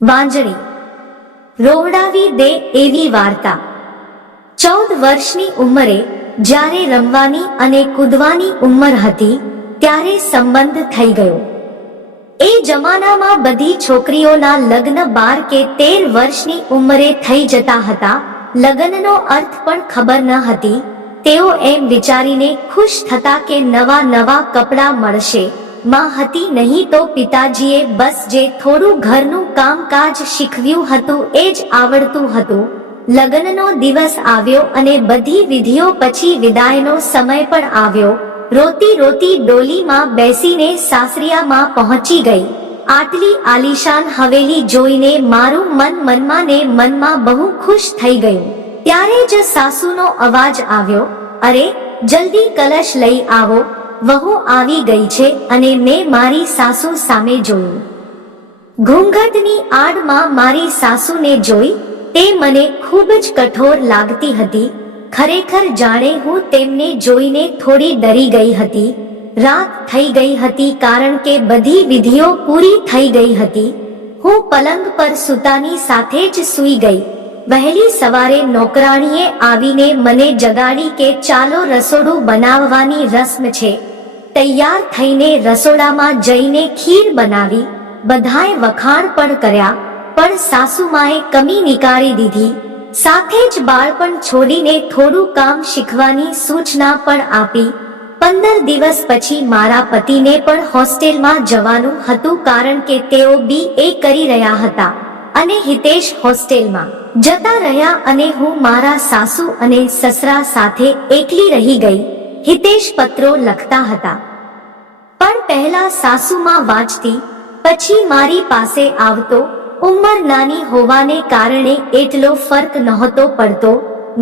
વાંજળી રોવડાવી દે એવી વાર્તા। 14 વર્ષની ઉંમરે જ્યારે રમવાની અને કૂદવાની ઉંમર હતી ત્યારે સંબંધ થઈ ગયો। એ જમાનામાં બધી છોકરીઓના લગ્ન 12 કે 13 વર્ષની ઉંમરે થઈ જતા હતા। લગ્નનો અર્થ પણ ખબર ન હતી। તેઓ એમ વિચારીને ખુશ થતા કે નવા નવા કપડાં મળશે। માં હતી નહીં તો પિતાજીએ બસ જે થોડું ઘરનું કામકાજ શીખવ્યું હતું એ જ આવડતું હતું। લગ્નનો દિવસ આવ્યો અને બધી વિધિઓ પછી વિદાયનો સમય પણ આવ્યો। રોતી રોતી ડોલીમાં બેસીને સાસરિયામાં પહોંચી ગઈ। આટલી આલીશાન હવેલી જોઈને મારું મન મનમાં ને મનમાં બહુ ખુશ થઈ ગયું। ત્યારે જ સાસુનો અવાજ આવ્યો, અરે જલ્દી કલશ લઈ આવો, વહુ આવી ગઈ છે। અને મેં મારી સાસુ સામે જોયું। ઘૂંઘટની આડમાં મારી સાસુને જોઈ। તે મને ખૂબ જ કઠોર લાગતી હતી। ખરેખર જાણે હું તેમને જોઈને થોડી ડરી ગઈ હતી। રાત થઈ ગઈ હતી કારણ કે બધી વિધિઓ પૂરી થઈ ગઈ હતી। હું પલંગ પર સૂતાની સાથે જ સૂઈ ગઈ। વહેલી સવારે નોકરાણીએ આવીને મને જગાડી કે ચાલો રસોડું બનાવવાની રસ્મ છે। તૈયાર થઈને રસોડામાં જઈને ખીર બનાવી। બધાએ વખાણ પણ કર્યા, પણ સાસુમાએ કમી નીકાળી દીધી। સાથે જ બાળપણ છોડીને થોડું કામ શીખવાની સૂચના પણ આપી। 15 દિવસ પછી મારા પતિને પણ હોસ્ટેલમાં જવાનું હતું કારણ કે તેઓ BA કરી રહ્યા હતા અને હિતેશ હોસ્ટેલમાં જતા રહ્યા અને હું મારા સાસુ અને સસરા સાથે એકલી રહી ગઈ। હિતેશ પત્રો લખતા હતા, પણ પહેલા સાસુમાં વાંચતી, પછી મારી પાસે આવતો। ઉંમર નાની હોવાને કારણે એટલો ફરક નહોતો પડતો।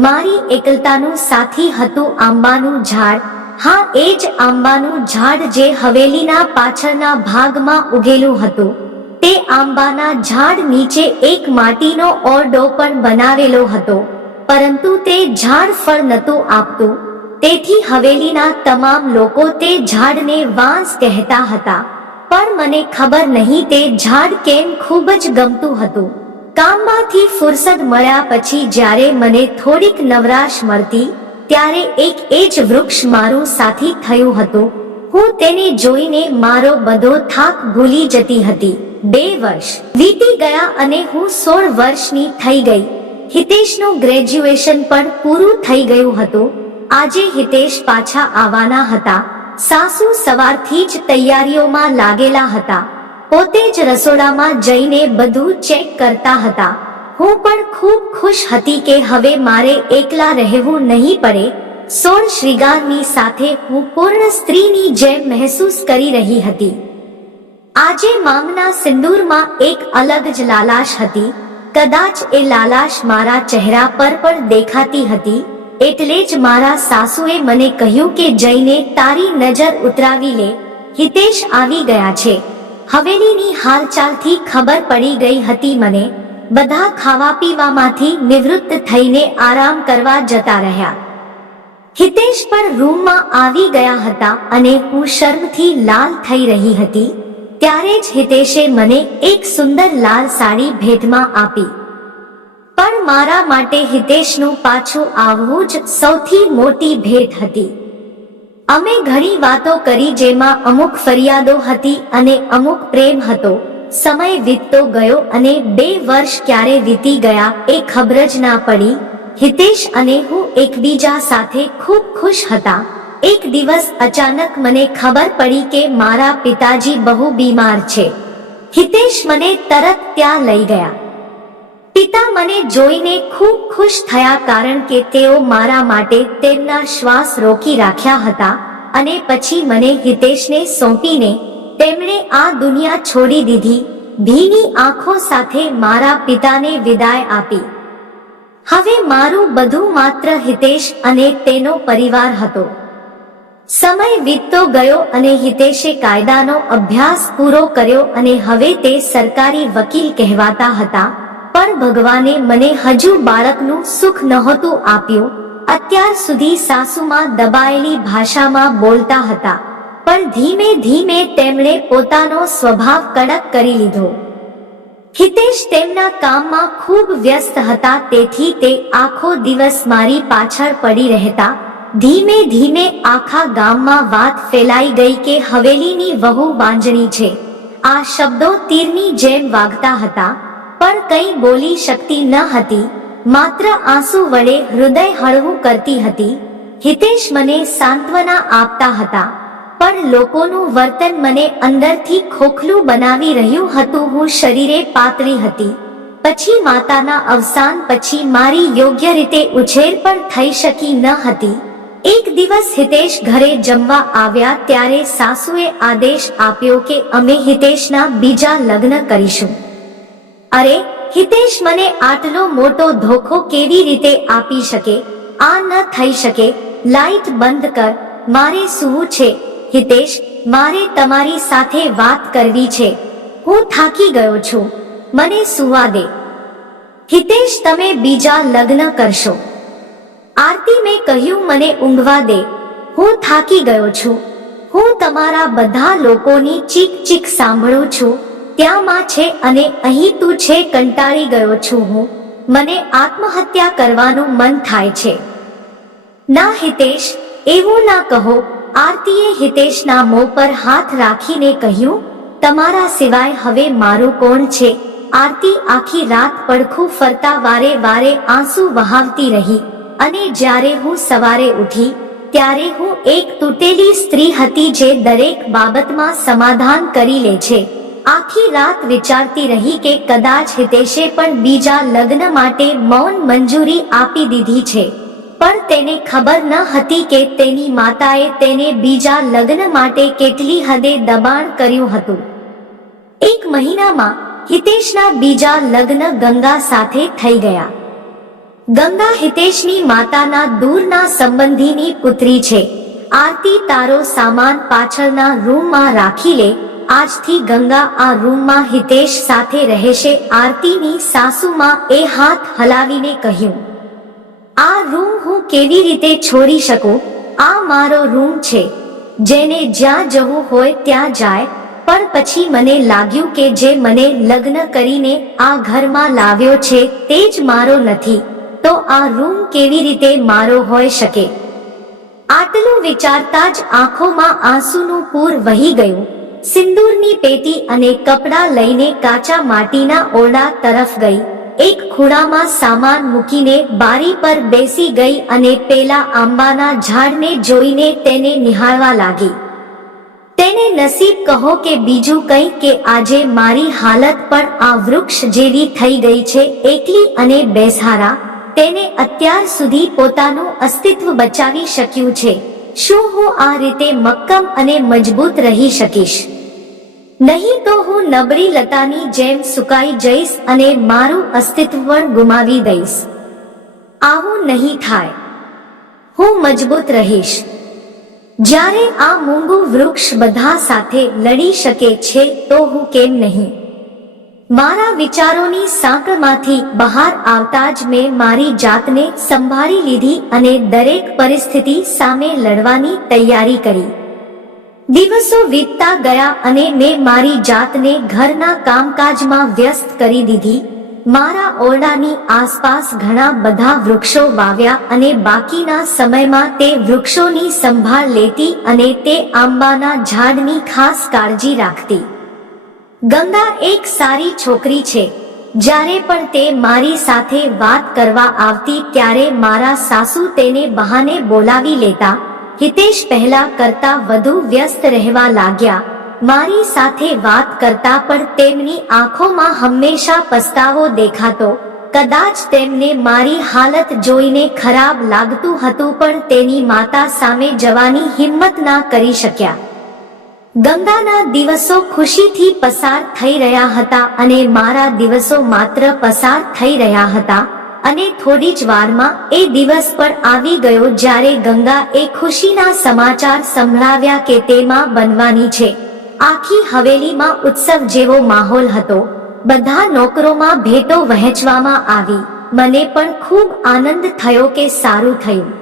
મારી એકલતાનું સાથી હતું આંબાનું ઝાડ। હા, એ જ આંબાનું ઝાડ જે હવેલીના પાછળના ભાગમાં ઉગેલું હતું। તે આંબાના ઝાડ નીચે એક માટીનો ઓરડો પણ બનાવેલો હતો, પરંતુ તે ઝાડ ફળ નહોતું આપતું। તેથી હવેલીના તમામ લોકો તે ઝાડને વાંસ કહેતા હતા, પણ મને ખબર નહીં તે ઝાડ કેમ ખૂબ જ ગમતું હતું। કામમાંથી ફુરસદ મળ્યા પછી જ્યારે મને થોડીક નવરાશ મળતી ત્યારે એક એ જ વૃક્ષ મારું સાથી થયું હતું। હું તેને જોઈને મારો બધો થાક ભૂલી જતી હતી। 2 વર્ષ વીતી ગયા અને હું 16 વર્ષની થઈ ગઈ। હિતેશનું ગ્રેજ્યુએશન પણ પૂરું થઈ ગયું હતું। આજે હિતેશ પાછા આવવાના હતા। સાસુ સવારથી જ તૈયારીઓમાં લાગેલા હતા। પોતે જ રસોડામાં જઈને બધું ચેક કરતા હતા। હું પણ ખૂબ ખુશ હતી કે હવે મારે એકલા રહેવું નહીં પડે। 16 શ્રીગારની સાથે હું પૂર્ણ સ્ત્રીની જેમ મહેસૂસ કરી રહી હતી। આજે માંગના સિંદૂરમાં એક અલગ જ લાલાશ હતી। કદાચ એ લાલાશ મારા ચહેરા પર પણ દેખાતી હતી। એટલે જ મારા સાસુએ મને કહ્યું કે જઈને તારી નજર ઉતરાવી લે, હિતેશ આવી ગયા છે। હવેલીની હાલચાલથી ખબર પડી ગઈ હતી મને। બધા ખાવા પીવામાંથી નિવૃત્ત થઈને આરામ કરવા જતા રહ્યા। હિતેશ પણ રૂમમાં આવી ગયા હતા અને હું શર્મથી લાલ થઈ રહી હતી। ત્યારે જ હિતેશે મને એક સુંદર લાલ સાડી ભેટમાં આપી। પણ મારા માટે હિતેશનું પાછું આવવું જ સૌથી મોટી ભેટ હતી। અમે ઘણી વાતો કરી જેમાં અમુક ફરિયાદો હતી અને અમુક પ્રેમ હતો। સમય વીતતો ગયો અને 2 વર્ષ ક્યારે વીતી ગયા એ ખબર જ ના પડી। હિતેશ અને હું એકબીજા સાથે ખૂબ ખુશ હતા। એક દિવસ અચાનક મને ખબર પડી કે મારા પિતાજી બહુ બીમાર છે। હિતેશ મને તરત ત્યાં લઈ ગયા। પિતા મને જોઈને ખૂબ ખુશ થયા કારણ કે તેઓ મારા માટે તેમના શ્વાસ રોકી રાખ્યા હતા અને પછી મને હિતેશને સોંપીને તેમણે આ દુનિયા છોડી દીધી। ભીની આંખો સાથે મારા પિતાને વિદાય આપી। હવે મારું બધું માત્ર હિતેશ અને તેનો પરિવાર હતો। સમય વીતતો ગયો અને હિતેશે કાયદાનો અભ્યાસ પૂરો કર્યો અને હવે તે સરકારી વકીલ કહેવાતા હતા। પણ ભગવાને મને હજુ બાળકનું સુખ નહોતું આપ્યું। અત્યાર સુધી સાસુમાં દબાયેલી ભાષામાં બોલતા હતા, પણ ધીમે ધીમે તેમણે પોતાનો સ્વભાવ કડક કરી લીધો। હિતેશ તેમના કામમાં ખૂબ વ્યસ્ત હતા, તેથી તે આખો દિવસ મારી પાછળ પડી રહેતા. ધીમે ધીમે આખા ગામમાં વાત ફેલાઈ ગઈ કે હવેલીની વહુ વાંજણી છે. આ શબ્દો તીરની જેમ વાગતા હતા, પણ કંઈ બોલી શકતી ન હતી, માત્ર આંસુ વડે હૃદય હળવું કરતી હતી. હિતેશ મને સાંત્વના આપતા હતા, પણ લોકોનું વર્તન મને અંદરથી ખોખલું બનાવી રહ્યું હતું. હું શરીરે પાતળી હતી. પછી માતાના અવસાન પછી મારી યોગ્ય રીતે ઉછેર પણ થઈ શકી ન હતી. એક દિવસ હિતેશ ઘરે જમવા આવ્યા ત્યારે સાસુએ આદેશ આપ્યો કે અમે હિતેશના બીજા લગ્ન કરીશું. અરે હિતેશ, મને આટલો મોટો ધોખો કેવી રીતે આપી શકે? આ ન થઈ શકે. લાઈટ બંધ કર, મારે સૂવું છે. હિતેશ, મારે તમારી સાથે વાત કરવી છે. હું થાકી ગયો છું, મને સૂવા દે. હિતેશ, તમે બીજા લગ્ન કરશો? આરતી, મેં કહ્યું મને ઊંઘવા દે. હું થાકી ગયો છું. હું તમારા બધા લોકોની ચીક ચીક સાંભળું છું. ત્યાં માં છે અને અહીં તું છે. કંટાળી ગયો છું હું. મને આત્મહત્યા કરવાનું મન થાય છે. ના હિતેશ, એવું ના કહો. આરતીએ હિતેશના મોં પર હાથ રાખીને કહ્યું, તમારા સિવાય હવે મારું કોણ છે? આરતી આખી રાત પડખું ફરતા વારે વારે આંસુ વહાવતી રહી, અને જ્યારે હું સવારે ઉઠી ત્યારે હું એક તૂટેલી સ્ત્રી હતી જે દરેક બાબતમાં સમાધાન કરી લે છે. આખી રાત વિચારતી રહી કે કદાચ હિતેશે પણ બીજા લગ્ન માટે મૌન મંજૂરી આપી દીધી છે, પણ તેને ખબર ન હતી કે તેની માતાએ તેને બીજા લગ્ન માટે કેટલી હદે દબાણ કર્યું હતું. એક મહિનામાં હિતેશના બીજા લગ્ન ગંગા સાથે થઈ ગયા. ગંગા હિતેશની માતાના દૂરના સંબંધીની પુત્રી છે. આરતી, તારો સામાન પાછળના રૂમમાં રાખી લે. આજથી ગંગા આ રૂમમાં હિતેશ સાથે રહેશે. આરતીની સાસુમાં એ હાથ હલાવીને કહ્યું, આ રૂમ હું કેવી રીતે છોડી શકું? આ મારો રૂમ છે. જેને જ્યાં જવું હોય ત્યાં જાય. પણ પછી મને લાગ્યું કે જે મને લગ્ન કરીને આ ઘરમાં લાવ્યો છે તે જ મારો નથી, તો આ રૂમ કેવી રીતે મારો હોઈ શકે? આટલું વિચારતા જ આંખોમાં આંસુનું પૂર વહી ગયું. સિંદૂરની પેટી અને કપડાં લઈને કાચા માટીના ઓરડા તરફ ગઈ. એક ખૂણામાં સામાન મૂકીને બારી પર બેસી ગઈ અને પેલા આંબાના ઝાડને જોઈને તેને નિહાળવા લાગી. તેને નસીબ કહો કે બીજું કંઈ કે આજે મારી હાલત પણ આ વૃક્ષ જેવી થઈ ગઈ છે, એકલી અને બેસહારા. તેને અત્યાર સુધી પોતાનું અસ્તિત્વ બચાવી શક્યું છે. શું હું આ રીતે મક્કમ અને મજબૂત રહી શકીશ? નહીં તો હું નબળી લતાની જેમ સુકાઈ જઈશ અને મારું અસ્તિત્વ પણ ગુમાવી દઈશ. આવું નહીં થાય. હું મજબૂત રહીશ. જ્યારે આ મૂંગું વૃક્ષ બધા સાથે લડી શકે છે તો હું કેમ નહીં? મારા વિચારોની સાંકળમાંથી બહાર આવતા જ મેં મારી જાતને સંભાળી લીધી અને દરેક પરિસ્થિતિ સામે લડવાની તૈયારી કરી. દિવસો વીતતા ગયા અને મેં મારી જાતને ઘરના કામકાજમાં વ્યસ્ત કરી દીધી. મારા ઓરડાની આસપાસ ઘણા બધા વૃક્ષો વાવ્યા અને બાકીના સમયમાં તે વૃક્ષોની સંભાળ લેતી અને તે આંબાના ઝાડની ખાસ કાળજી રાખતી. ગંગા એક સારી છોકરી છે. જ્યારે પણ તે મારી સાથે વાત કરવા આવતી ત્યારે મારા સાસુ તેને બહાને બોલાવી લેતા. હિતેશ પહેલા કરતા વધુ વ્યસ્ત રહેવા લાગ્યા. મારી સાથે વાત કરતા પણ તેમની આંખોમાં હંમેશા પસ્તાવો દેખાતો. કદાચ તેમને મારી હાલત જોઈને ખરાબ લાગતું હતું, પણ તેની માતા સામે જવાની હિંમત ના કરી શક્યા. ગંગાના દિવસો ખુશીથી પસાર થઈ રહ્યા હતા અને મારા દિવસો માત્ર પસાર થઈ રહ્યા હતા. અને થોડી જ વારમાં એ દિવસ પણ આવી ગયો જ્યારે ગંગા એ ખુશીના સમાચાર સંભળાવ્યા કે તેમાં બનવાની છે. આખી હવેલીમાં ઉત્સવ જેવો માહોલ હતો. બધા નોકરોમાં ભેટો વહેંચવામાં આવી. મને પણ ખૂબ આનંદ થયો કે સારું થયું.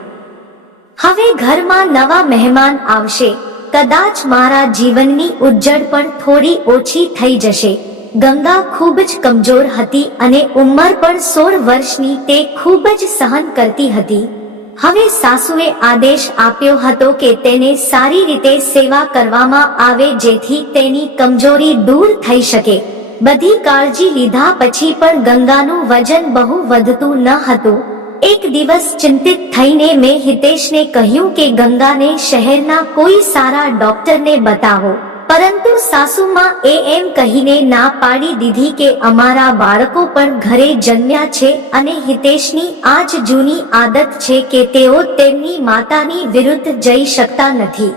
હવે ઘરમાં નવા મહેમાન આવશે. કદાચ મારા જીવનની ઉજ્જડ પણ થોડી ઓછી થઈ જશે. ગંગા ખૂબ જ કમજોર હતી અને ઉંમર પણ 16 વર્ષની. તે ખૂબ જ સહન કરતી હતી. હવે સાસુએ આદેશ આપ્યો હતો કે તેને સારી રીતે સેવા કરવામાં આવે જેથી તેની કમજોરી દૂર થઈ શકે. બધી કાળજી લીધા પછી પણ ગંગાનું વજન બહુ વધતું ન હતું. એક દિવસ ચિંતિત થઈને મેં હિતેશને કહ્યું કે ગંગાને શહેરના કોઈ સારા ડોક્ટરને બતાવો, પરંતુ સાસુમાં એમ કહીને ના પાડી દીધી કે અમારા બાળકો પણ ઘરે જન્મ્યા છે અને હિતેશની આ જ જૂની આદત છે કે તેઓ તેમની માતાની વિરુદ્ધ જઈ શકતા નથી.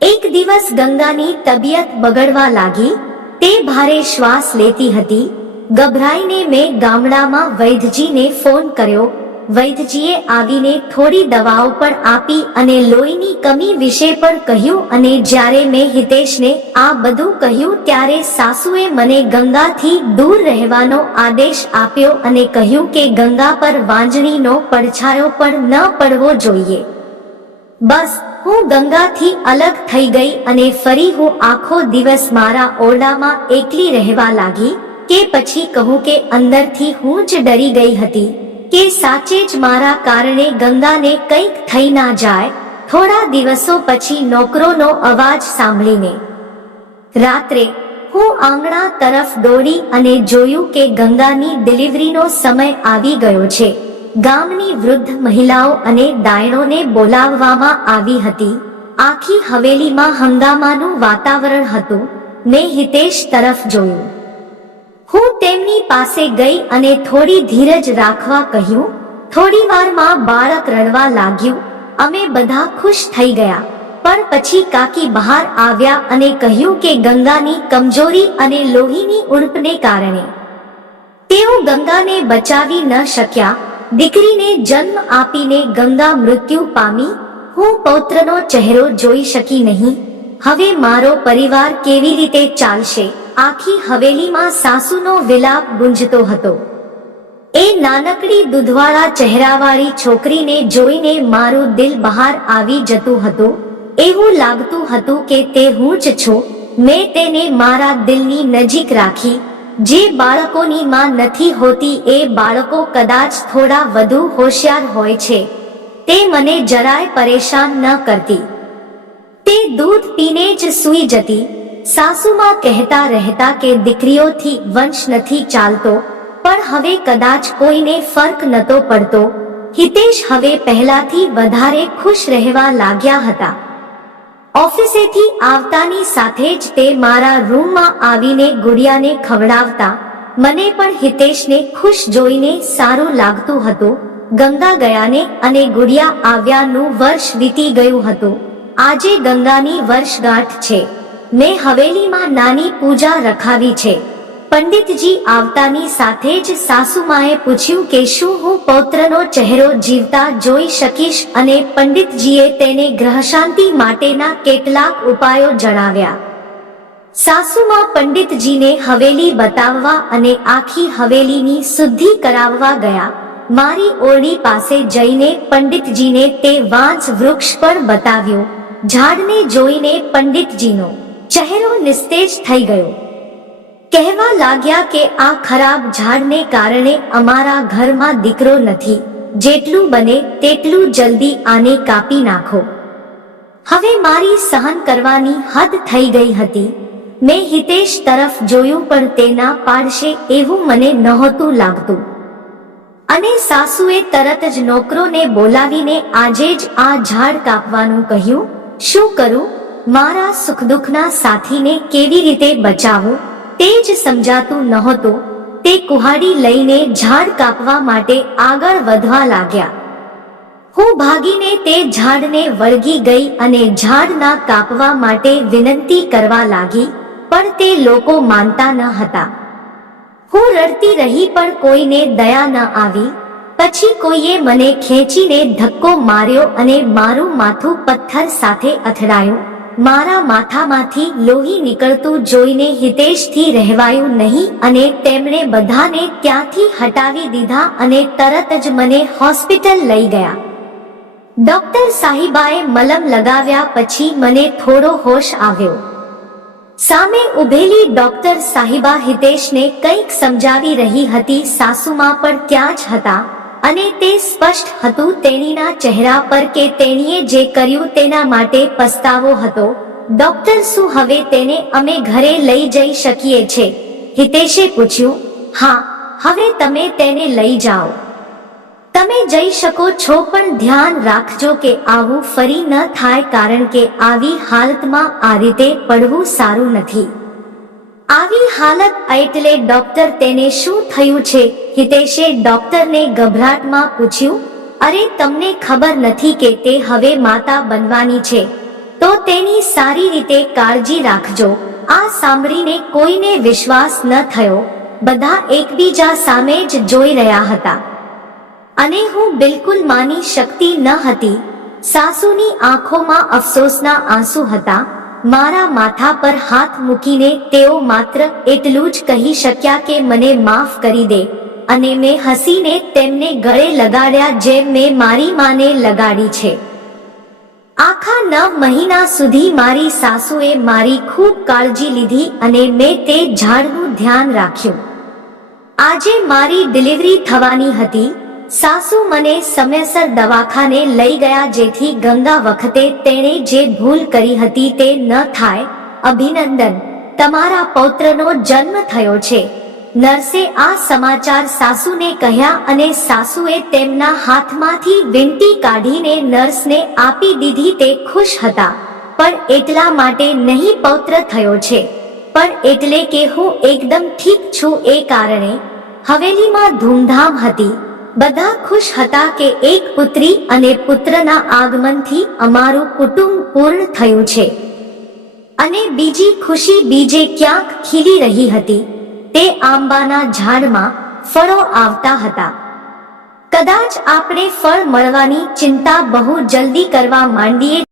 એક દિવસ ગંગાની તબિયત બગડવા લાગી. તે ભારે શ્વાસ લેતી હતી. ગભરાઈને મેં ગામડામાં વૈદ્યજીને ફોન કર્યો. વૈદ્યજીએ આવીને થોડી દવાઓ પણ આપી અને લોહીની કમી વિશે પણ કહ્યું. અને જ્યારે મેં હિતેશને આ બધું કહ્યું ત્યારે સાસુએ મને ગંગાથી દૂર રહેવાનો આદેશ આપ્યો અને કહ્યું કે ગંગા પર વાંજણીનો પડછાયો પણ ન પડવો જોઈએ. બસ હું ગંગાથી અલગ થઈ ગઈ અને ફરી હું આખો દિવસ મારા ઓરડામાં એકલી રહેવા લાગી. કે પછી કહું કે અંદરથી હું જ ડરી ગઈ હતી કે સાચે જ મારા કારણે ગંગાને કંઈક થઈ ના જાય. થોડા દિવસો પછી નોકરોનો અવાજ સાંભળીને રાત્રે હું આંગણા તરફ દોડી અને જોયું કે ગંગાની ડિલિવરીનો સમય આવી ગયો છે. ગામની વૃદ્ધ મહિલાઓ અને દાયણોને બોલાવવામાં આવી હતી. આખી હવેલીમાં હંગામાનું વાતાવરણ હતું. મેં હિતેશ તરફ જોયું. હું તેમની પાસે ગઈ અને થોડી ધીરજ રાખવા કહ્યું. થોડી વારમાં બાળક રડવા લાગ્યું. અમે બધા ખુશ થઈ ગયા. પણ પછી કાકી બહાર આવ્યા અને કહ્યું કે ગંગાની કમજોરી અને લોહીની ઉણપને કારણે તેઓ ગંગાને બચાવી ન શક્યા. દીકરીને જન્મ આપીને ગંગા મૃત્યુ પામી. હું પૌત્રનો ચહેરો જોઈ શકી નહીં. હવે મારો પરિવાર કેવી રીતે ચાલશે? આખી હવેલીમાં સાસુનો વિલાપ ગુંજતો હતો. એ નાનકડી દૂધવાળા ચહેરાવાળી છોકરીને જોઈને મારું દિલ બહાર આવી જતું હતું. એવું લાગતું હતું કે તે હું જ છું. મેં તેને મારા દિલની નજીક રાખી. જે બાળકોની માં નથી હોતી એ બાળકો કદાચ થોડા વધુ હોશિયાર હોય છે. તે મને જરાય પરેશાન ન કરતી. તે દૂધ પીને જ સૂઈ જતી. સાસુમાં કહેતા રહેતા કે દીકરીઓથી વંશ નથી ચાલતો, પણ હવે કદાચ કોઈને ફરક નતો પડતો. હિતેશ હવે પહેલાથી વધારે ખુશ રહેવા લાગ્યા હતા. ઓફિસેથી આવતાની સાથે જ તે મારા રૂમમાં આવીને ગુડિયાને ખવડાવતા. મને પણ હિતેશને ખુશ જોઈને સારું લાગતું હતું. ગંગા ગયાને અને ગુડિયા આવ્યાનું વર્ષ વીતી ગયું હતું. આજે ગંગાની વર્ષગાંઠ છે. મેં હવેલીમાં નાની પૂજા રખાવી છે. પંડિતજી આવતાની સાથે જ સાસુમાએ પૂછ્યું કે શું હું પૌત્રનો ચહેરો જીવતા જોઈ શકીશ, અને પંડિતજીએ તેને ગ્રહશાંતિ માટેના કેટલાક ઉપાયો જણાવ્યા. સાસુમા પંડિતજીને હવેલી બતાવવા અને આખી હવેલીની શુદ્ધિ કરાવવા ગયા. મારી ઓરડી પાસે જઈને પંડિતજીને તે વાંસ વૃક્ષ પર બતાવ્યું. ઝાડને જોઈને પંડિતજીનો ચહેરો નિસ્તેજ થઈ ગયો. કહેવા લાગ્યા કે આ ખરાબ ઝાડને કારણે અમારા ઘરમાં દીકરો નથી. જેટલું બને તેટલું જલ્દી આને કાપી નાખો. હવે મારી સહન કરવાની હદ થઈ ગઈ હતી. મેં હિતેશ તરફ જોયું પણ તે ના પાડશે એવું મને નહોતું લાગતું. અને સાસુએ તરત જ નોકરોને બોલાવીને આજે જ આ ઝાડ કાપવાનું કહ્યું. શું કરું? મારા સુખદુઃખના સાથીને કેવી રીતે બચાવું તે જ સમજાતું નહોતું. તે કુહાડી લઈને ઝાડ કાપવા માટે આગળ વધવા લાગ્યા. હું ભાગીને તે ઝાડને વળગી ગઈ અને ઝાડના કાપવા માટે વિનંતી કરવા લાગી, પણ તે લોકો માનતા ન હતા. હું રડતી રહી પણ કોઈને દયા ન આવી. પછી કોઈએ મને ખેંચીને ધક્કો માર્યો અને મારું માથું પથ્થર સાથે અથડાયું. મારા માથામાંથી લોહી નીકળતું જોઈને હિતેશથી રહેવાયું નહીં અને તેમણે બધાને ત્યાંથી હટાવી દીધા અને તરત જ મને હોસ્પિટલ લઈ ગયા. ડોક્ટર સાહિબાએ મલમ લગાવ્યા પછી મને થોડો હોશ આવ્યો. સામે ઉભેલી ડોક્ટર સાહિબા હિતેશને કંઈક સમજાવી રહી હતી. સાસુમાં પણ ત્યાં જ હતા અને તે સ્પષ્ટ હતું તેણીના ચહેરા પર કે તેણીએ જે કર્યું તેના માટે પસ્તાવો હતો. ડોક્ટર, શું હવે તેને અમે ઘરે લઈ જઈ શકીએ છે? હિતેશે પૂછ્યું. હા, હવે તમે તેને લઈ જાઓ. તમે જઈ શકો છો, પણ ધ્યાન રાખજો કે આવું ફરી ન થાય, કારણ કે આવી હાલતમાં આ રીતે પડવું સારું નથી. આવી હાલત એટલે ડોક્ટર, તેને શું થયું છે? હિતેશે ડોક્ટરને ગભરાટમાં પૂછ્યું. અરે, તમને ખબર નથી કે તે હવે માતા બનવાની છે, તો તેની સારી રીતે કાળજી રાખજો. આ સાંભળીને કોઈને વિશ્વાસ ન થયો. બધા એકબીજા સામે જ જોઈ રહ્યા હતા અને હું બિલકુલ માની શકતી ન હતી. સાસુની આંખોમાં અફસોસના આંસુ હતા. મારા માથા પર હાથ મૂકીને તેઓ માત્ર એટલું જ કહી શક્યા કે મને માફ કરી દે, અને મેં હસીને તેમને ગળે લગાડ્યા જેમ મેં મારી માને લગાડી છે. આખા 9 મહિના સુધી મારી સાસુએ મારી ખૂબ કાળજી લીધી અને મેં તે ઝાડનું ધ્યાન રાખ્યું. આજે મારી ડિલિવરી થવાની હતી. સાસુ મને સમયસર દવાખાને લઈ ગયા, જેથી ગંગા વખતે તેણે જે ભૂલ કરી હતી તે ન થાય. અભિનંદન, તમારા પૌત્રનો જન્મ થયો છે. નર્સે આ સમાચાર સાસુને કહ્યા અને સાસુએ તેમના હાથમાંથી વીંટી કાઢીને નર્સને આપી દીધી. તે ખુશ હતા, પણ એટલા માટે નહીં પૌત્ર થયો છે, પણ એટલે કે હું એકદમ ઠીક છું. એ કારણે હવેલીમાં ધૂમધામ હતી. બધા ખુશ હતા કે એક પુત્રી અને પુત્રના આગમનથી અમારું કુટુંબ પૂર્ણ થયું છે. અને બીજી ખુશી બીજે ક્યાંક ખીલી રહી હતી. તે આંબાના ઝાડમાં ફળો આવતા હતા. કદાચ આપણે ફળ મળવાની ચિંતા બહુ જલ્દી કરવા માંડીએ